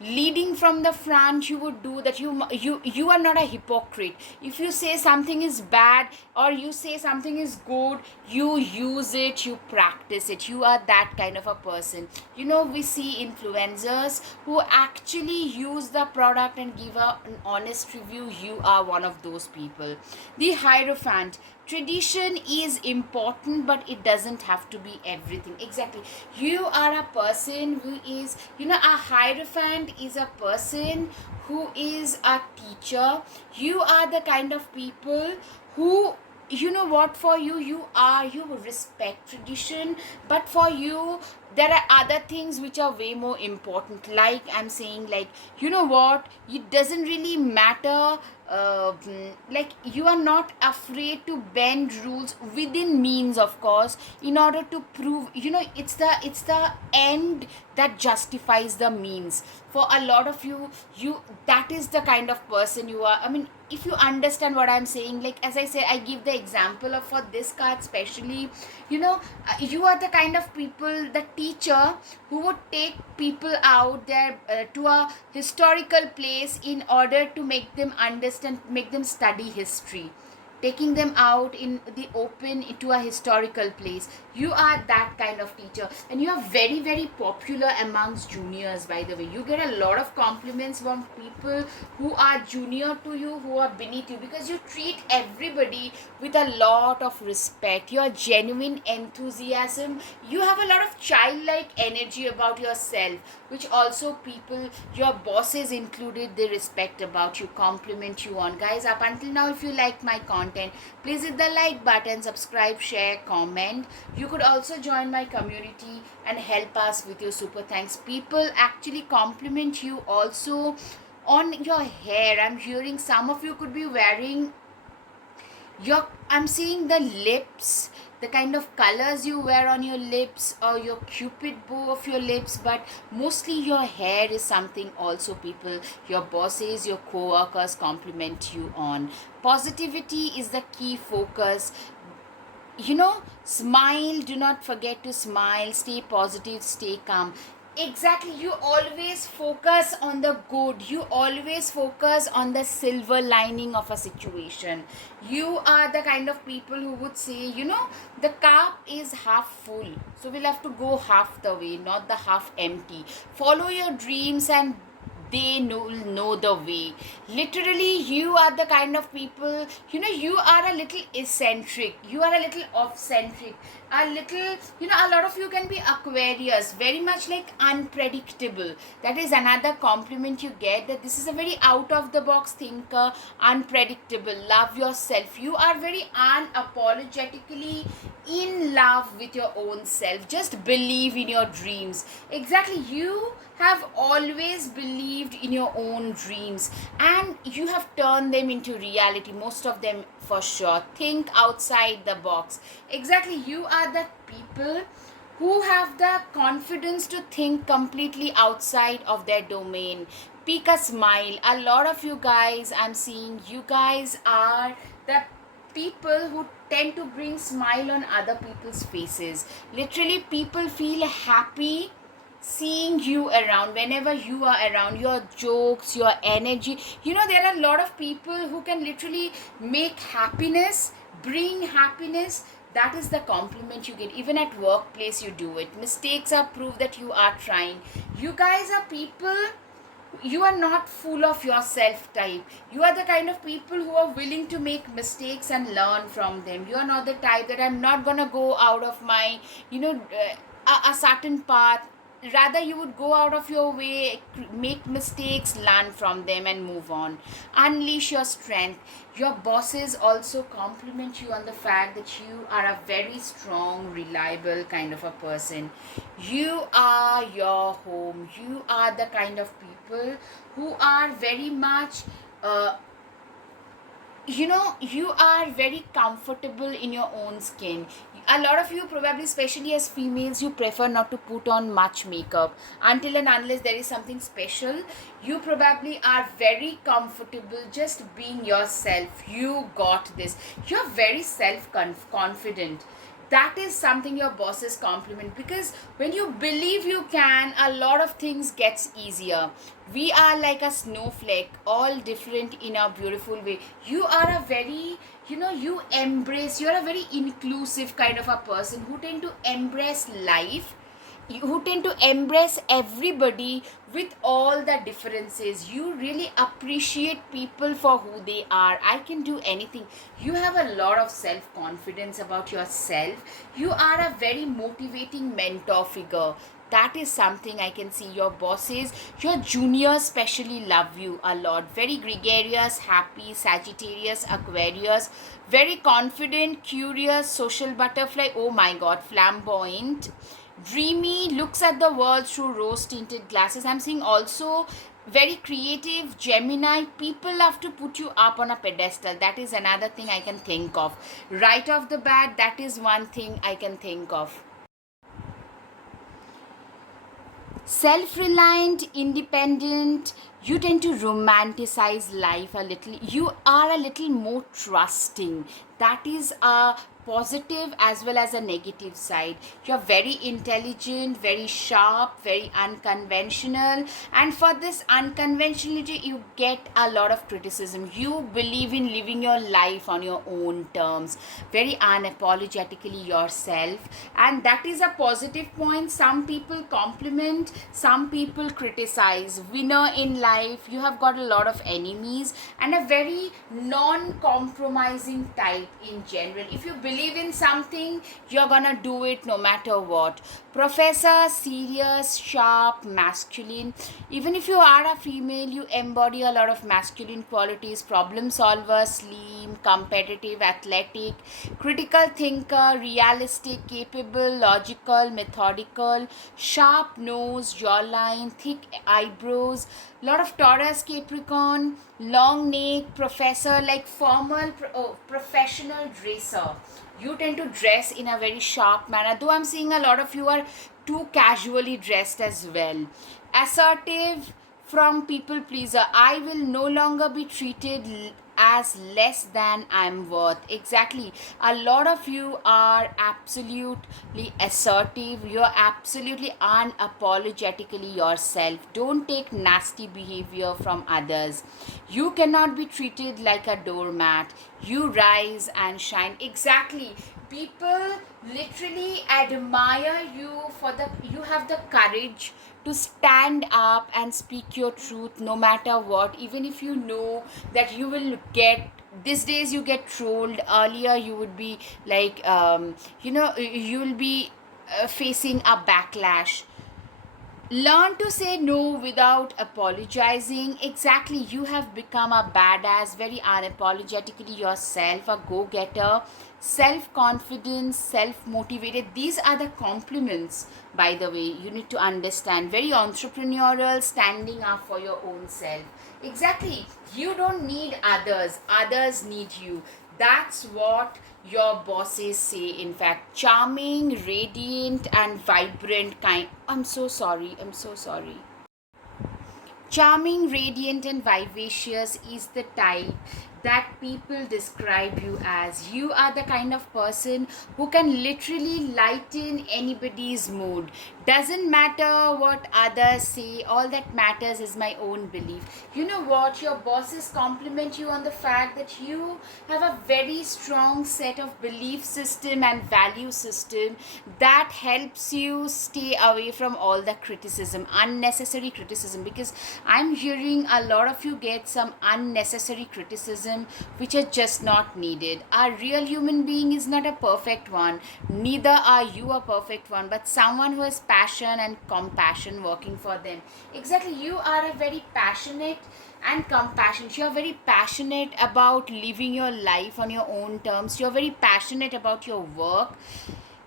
leading from the front, you would do that. You are not a hypocrite. If you say something is bad or you say something is good, you use it, you practice it. You are that kind of a person. We see influencers who actually use the product and give an honest review. You are one of those people. The Hierophant. Tradition is important, but it doesn't have to be everything. Exactly, you are a person who is, a Hierophant is a person who is a teacher. You are the kind of people who, what, for you respect tradition, but for you there are other things which are way more important. Like, I'm saying, like, what, it doesn't really matter. Like, you are not afraid to bend rules within means, of course, in order to prove, it's the end that justifies the means. For a lot of you that is the kind of person you are. I mean, if you understand what I'm saying, like, as I said, I give the example of, for this card especially, you are the kind of people, the teacher who would take people out there to a historical place in order to make them understand, make them study history, taking them out in the open into a historical place. You are that kind of teacher, and you are very, very popular amongst juniors. By the way, you get a lot of compliments from people who are junior to you, who are beneath you, because you treat everybody with a lot of respect. Your genuine enthusiasm, you have a lot of childlike energy about yourself, which also people, your bosses included, they respect about you, compliment you on. Guys, up until now, if you like my content, please hit the like button, subscribe, share, comment. You could also join my community and help us with your super thanks. People actually compliment you also on your hair. I'm hearing some of you could be wearing I'm seeing the lips, the kind of colors you wear on your lips, or your cupid bow of your lips, but mostly your hair is something also people, your bosses, your co-workers compliment you on. Positivity is the key focus. Smile, do not forget to smile, stay positive, stay calm. Exactly, you always focus on the good, you always focus on the silver lining of a situation. You are the kind of people who would say, the cup is half full, so we'll have to go half the way, not the half empty. Follow your dreams and they know the way. Literally, you are the kind of people, you are a little eccentric, you are a little off-centric, a little, a lot of you can be Aquarius, very much like unpredictable. That is another compliment you get, that this is a very out of the box thinker, unpredictable. Love yourself. You are very unapologetically in love with your own self. Just believe in your dreams. Exactly, you have always believed in your own dreams and you have turned them into reality, most of them for sure. Think outside the box. Exactly, you are the people who have the confidence to think completely outside of their domain. Pick a smile. A lot of you guys, I'm seeing you guys are the people who tend to bring smile on other people's faces. Literally, people feel happy seeing you around. Whenever you are around, your jokes, your energy, there are a lot of people who can literally make happiness, bring happiness. That is the compliment you get. Even at workplace you do it. Mistakes are proof that you are trying. You guys are people, you are not full of yourself type. You are the kind of people who are willing to make mistakes and learn from them. You are not the type that I'm not gonna go out of my, a certain path. Rather, you would go out of your way, make mistakes, learn from them, and move on. Unleash your strength. Your bosses also compliment you on the fact that you are a very strong, reliable kind of a person. You are your home. You are the kind of people who are very much you are very comfortable in your own skin. A lot of you, probably especially as females, you prefer not to put on much makeup until and unless there is something special. You probably are very comfortable just being yourself. You got this. You're very self confident. That is something your bosses compliment, because when you believe you can, a lot of things gets easier. We are like a snowflake, all different in a beautiful way. You are a very, you're a very inclusive kind of a person who tend to embrace life, who tend to embrace everybody with all the differences. You really appreciate people for who they are. I can do anything. You have a lot of self confidence about yourself. You are a very motivating mentor figure. That is something I can see. Your bosses, your juniors especially love you a lot. Very gregarious, happy, Sagittarius, Aquarius, very confident, curious, social butterfly. Oh my god, flamboyant, dreamy, looks at the world through rose tinted glasses. I'm seeing also very creative, Gemini. People love to put you up on a pedestal. That is another thing I can think of. Right off the bat, that is one thing I can think of. Self reliant, independent, you tend to romanticize life a little. You are a little more trusting. That is a positive as well as a negative side. You're very intelligent, very sharp, very unconventional, and for this unconventionality you get a lot of criticism. You believe in living your life on your own terms, very unapologetically yourself, and that is a positive point. Some people compliment, some people criticize. Winner in life, you have got a lot of enemies, and a very non-compromising type in general. If you believe in something, you're gonna do it no matter what. Professor, serious, sharp, masculine. Even if you are a female, you embody a lot of masculine qualities. Problem solver, slim, competitive, athletic, critical thinker, realistic, capable, logical, methodical, sharp nose, jawline, thick eyebrows, lot of Taurus, Capricorn, long neck, professor, like formal, professional dresser. You tend to dress in a very sharp manner, though I'm seeing a lot of you are too casually dressed as well. Assertive, from people pleaser. I will no longer be treated as less than I'm worth. Exactly. A lot of you are absolutely assertive. You're absolutely unapologetically yourself. Don't take nasty behavior from others. You cannot be treated like a doormat. You rise and shine. Exactly. People literally admire you for the you have the courage to stand up and speak your truth no matter what, even if you know that you will get, these days you get trolled. Earlier you would be like you will be facing a backlash. Learn to say no without apologizing. Exactly, you have become a badass, very unapologetically yourself, a go getter, self confident, self motivated. These are the compliments, by the way, you need to understand. Very entrepreneurial, standing up for your own self. Exactly, you don't need others, others need you. That's what your bosses say. In fact, charming, radiant, and vibrant kind. I'm so sorry. I'm so sorry. Charming, radiant, and vivacious is the type that people describe you as. You are the kind of person who can literally lighten anybody's mood. Doesn't matter what others say, all that matters is my own belief. You know what? Your bosses compliment you on the fact that you have a very strong set of belief system and value system that helps you stay away from all the criticism, unnecessary criticism, because I'm hearing a lot of you get some unnecessary criticism which are just not needed. A real human being is not a perfect one, neither are you a perfect one, but someone who has passion and compassion working for them. Exactly, you are a very passionate and compassionate. You're very passionate about living your life on your own terms. You're very passionate about your work.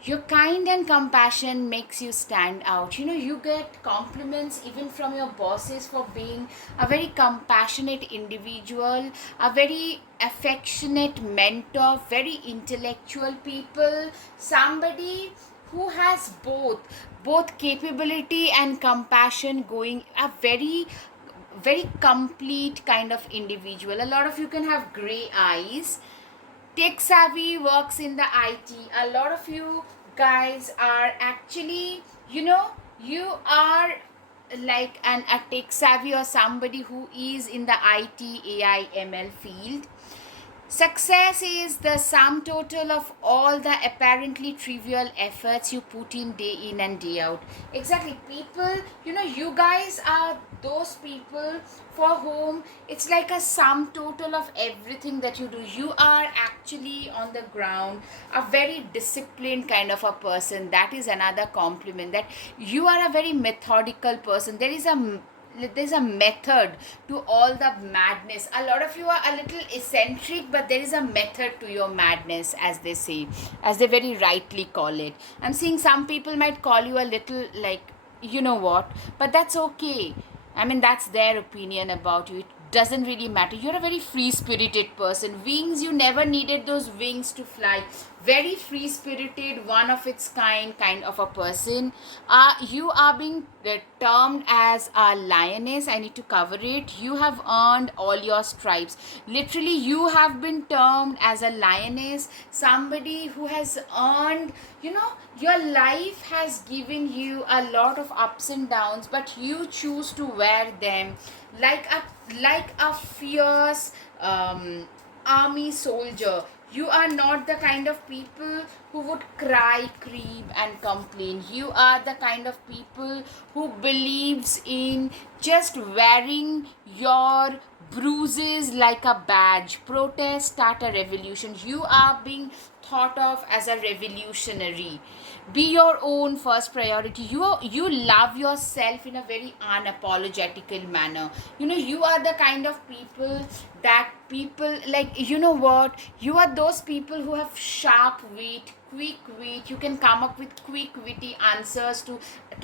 Your kind and compassion makes you stand out. You know, you get compliments even from your bosses for being a very compassionate individual, a very affectionate mentor, very intellectual people, somebody who has both capability and compassion going, a very complete kind of individual. A lot of you can have gray eyes. Tech savvy, works in the IT. A lot of you guys are actually, you are like a tech savvy or somebody who is in the IT, AI, ML field. Success is the sum total of all the apparently trivial efforts you put in day in and day out. Exactly. People, you guys are those people for whom it's like a sum total of everything that you do. You are actually on the ground a very disciplined kind of a person. That is another compliment, that you are a very methodical person. There's a method to all the madness. A lot of you are a little eccentric, but there is a method to your madness, as they say, as they very rightly call it. I'm seeing some people might call you a little, like, you know what, but that's okay. I mean, that's their opinion about you. It doesn't really matter. You're a very free spirited person. Wings, you never needed those wings to fly. Very free spirited, one of its kind of a person. You are being termed as a lioness. I need to cover it. You have earned all your stripes. Literally, you have been termed as a lioness, somebody who has earned, your life has given you a lot of ups and downs, but you choose to wear them like a fierce army soldier. You are not the kind of people who would cry, creep, and complain. You are the kind of people who believes in just wearing your bruises like a badge. Protest, start a revolution. You are being thought of as a revolutionary. Be your own first priority. You love yourself in a very unapologetical manner. You are the kind of people that people like. You know what, you are those people who have sharp wit, quick wit. You can come up with quick witty answers to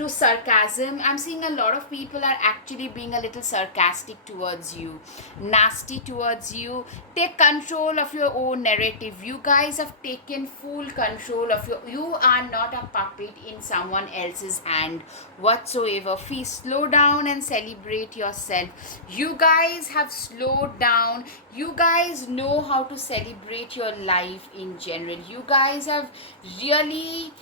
sarcasm. I'm seeing a lot of people are actually being a little sarcastic towards you, nasty towards you. Take control of your own narrative. You guys have taken full control of you are not a puppet in someone else's hand whatsoever. Please slow down and celebrate yourself. You guys have slowed down. You guys know how to celebrate your life in general. You guys have really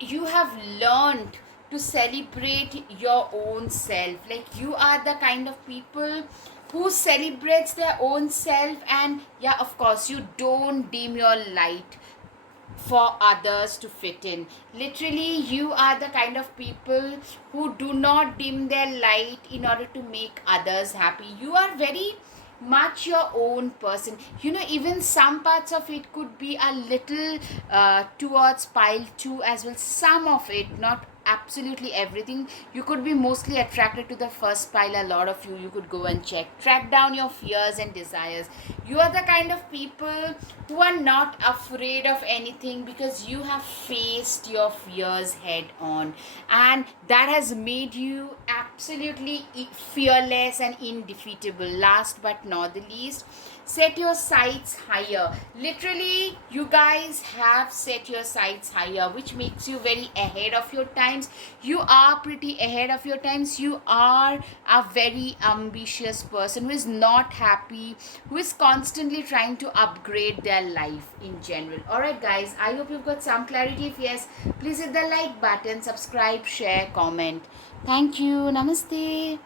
you have learned to celebrate your own self. Like, you are the kind of people who celebrates their own self. And yeah, of course, you don't dim your light for others to fit in. Literally, you are the kind of people who do not dim their light in order to make others happy. You are very much your own person. Even some parts of it could be a little towards pile 2 as well. Some of it, not absolutely everything. You could be mostly attracted to the first pile. A lot of you could go and check, track down your fears and desires. You are the kind of people who are not afraid of anything because you have faced your fears head on, and that has made you absolutely fearless and indefeatable. Last but not the least, set your sights higher. Literally, you guys have set your sights higher, which makes you very ahead of your times. You are pretty ahead of your times. You are a very ambitious person who is not happy, who is constantly trying to upgrade their life in general. Alright guys, I hope you've got some clarity. If yes, please hit the like button, subscribe, share, comment. Thank you. Namaste.